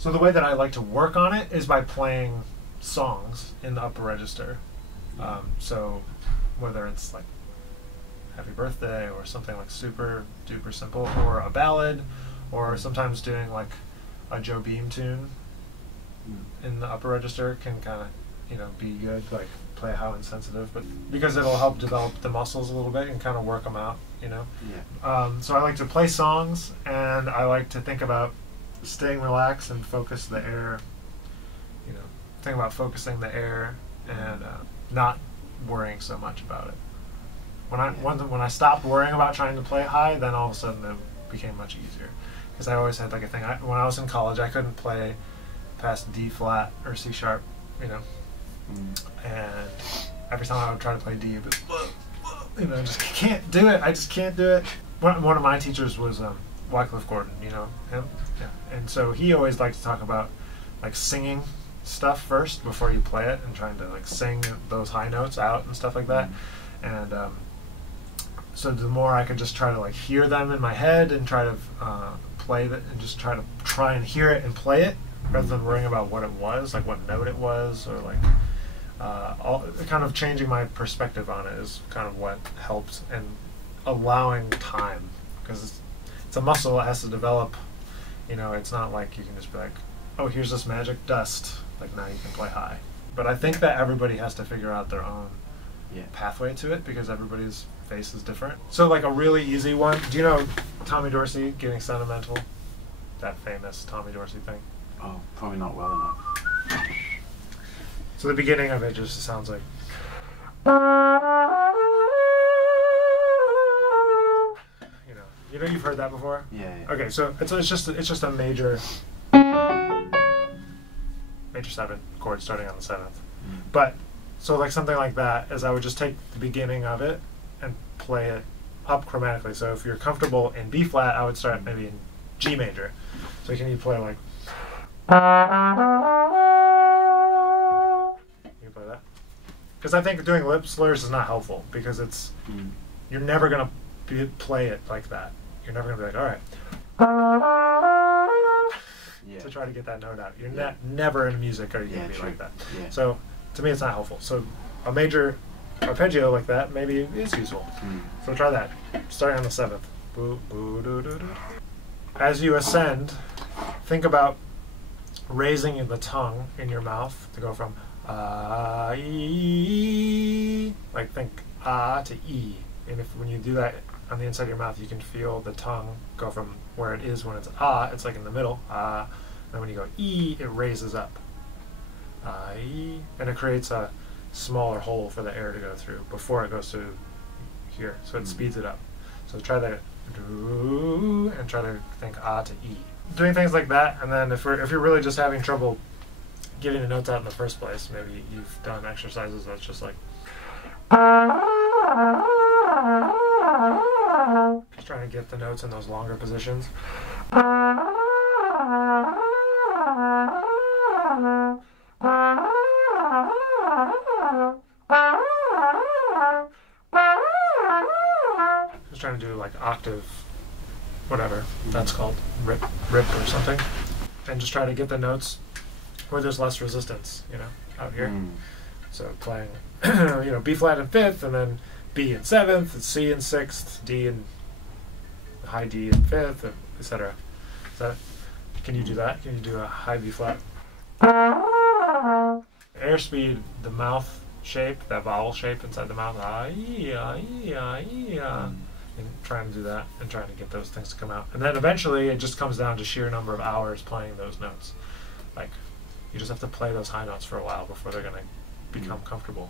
So the way that I like to work on it is by playing songs in the upper register. So whether it's like Happy Birthday or something like super duper simple, or a ballad, or sometimes doing like a Joe Beam tune in the upper register can kind of, you know, be good, like play how insensitive, but because it'll help develop the muscles a little bit and kind of work them out, you know. So I like to play songs, and I like to think about staying relaxed and focus the air, you know, think about focusing the air and not worrying so much about it. When I stopped worrying about trying to play high, then all of a sudden it became much easier. Because I always had like a thing, when I was in college, I couldn't play past D flat or C sharp, you know. And every time I would try to play D, but you know, I just can't do it. I just can't do it. One of my teachers was Wycliffe, you know him? Yeah. And so he always liked to talk about like singing stuff first before you play it, and trying to like sing those high notes out and stuff like that. And so the more I could just try to like hear them in my head and try to play that, and just try and hear it and play it, rather than worrying about what it was, like what note it was, or like all kind of changing my perspective on it is kind of what helps, and allowing time, because it's a muscle that has to develop. You know, it's not like you can just be like, oh, here's this magic dust, like now you can play high. But I think that everybody has to figure out their own pathway to it, because everybody's face is different. So like a really easy one, do you know Tommy Dorsey, Getting Sentimental? That famous Tommy Dorsey thing? Oh, probably not well enough. So the beginning of it just sounds like, you know you've heard that before? Yeah. Okay, so it's just a major 7 chord starting on the 7th. But so like something like that is I would just take the beginning of it and play it up chromatically. So if you're comfortable in B flat, I would start maybe in G major. So can you play like, you play that? Because I think doing lip slurs is not helpful, because it's you're never gonna play it like that. You're never gonna be like, all right, to try to get that note out. You're never in music are you gonna be like that. So to me, it's not helpful. So a major arpeggio like that maybe is useful. So try that, starting on the 7th. As you ascend, think about raising the tongue in your mouth to go from E, like think to E. And when you do that on the inside of your mouth, you can feel the tongue go from where it is when it's it's like in the middle, and then when you go E, it raises up. And it creates a smaller hole for the air to go through before it goes to here, so it speeds it up. So try that, and try to think to E. Doing things like that, and then if you're really just having trouble getting the notes out in the first place, maybe you've done exercises that's just like just trying to get the notes in those longer positions. Just trying to do like octave, whatever that's called, rip or something, and just try to get the notes where there's less resistance, you know, out here. So playing, you know, B flat in 5th, and then B in 7th, and C in 6th, D in high D in 5th, etc. Can you do that? Can you do a high B flat? Airspeed, the mouth shape, that vowel shape inside the mouth, and trying to do that, and trying to get those things to come out. And then eventually it just comes down to sheer number of hours playing those notes. Like, you just have to play those high notes for a while before they're going to become comfortable.